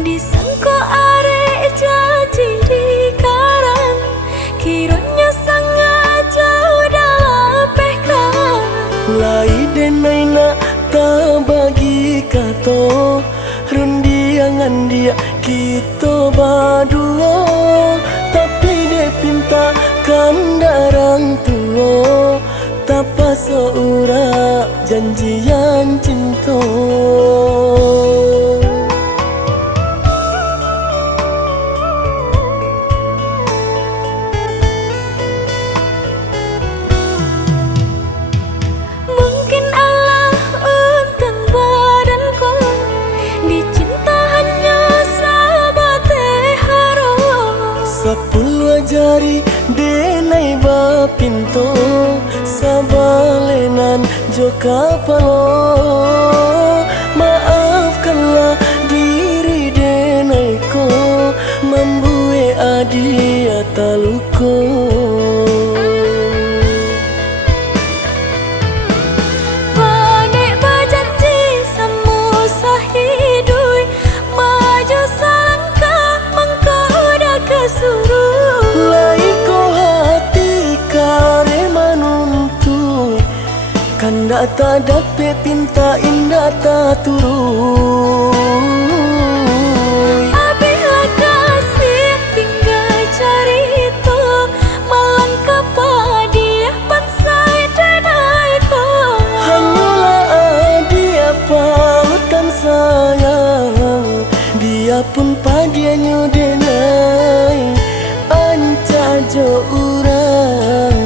Disangko arek janji di karang, kiranya sengaja dalam pehkan. Lai denai nak tak bagi kato, rundiangan dia kita berdua. Tapi dia pinta kan darang tua, tapa seura janjian cinta. Mungkin Allah untung badanku, dicinta hanya sahabat haro. 10 jari denai bapinto, sabalenan joka palo. Maafkanlah diri denai ko, membue adia taluko. Panik berjanji samu sahidui, maju selangkah mengkau dah kesuruh. Lai ko hati kare manuntui, kanda tak dapat pinta indah tak turun. Apabila kasih tinggal cerita, melangkah pada pansai denaiku. Hanyalah dia pautan sayang, dia pun padianya denai anca jo urang.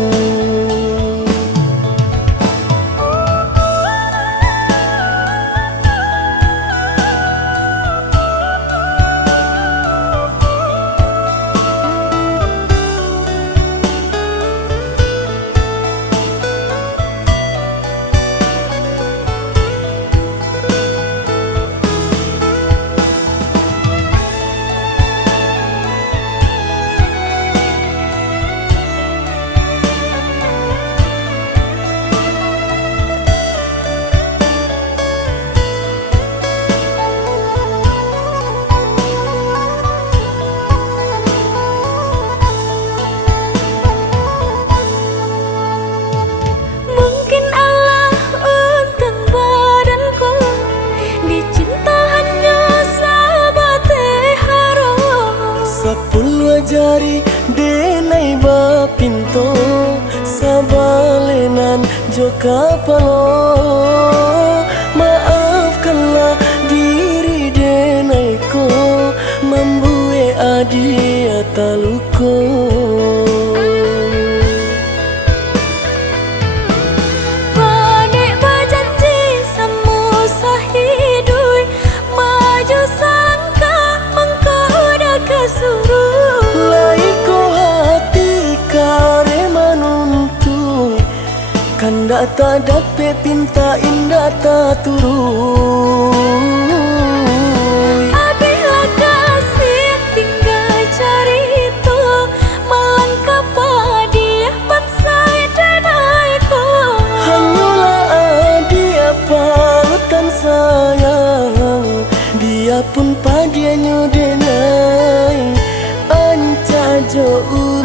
Mungkin Allah untung badanku, dicinta hanya sahabat haro. 10 jari denai bapinto, sabalenan joka palo. Maafkanlah diri denai ko, membue adia taluko. Panik berjanji samu sahidui, maju selangkah mengkau dah kesuruh. Lai ko hati kare manuntui, kanda tak dapat pinta indah tak turun. Apabila kasih tinggal cerita, melangkah pada pansai denaiku. Hanyalah dia pautan sayang, dia pun padianya denai anca jo urang.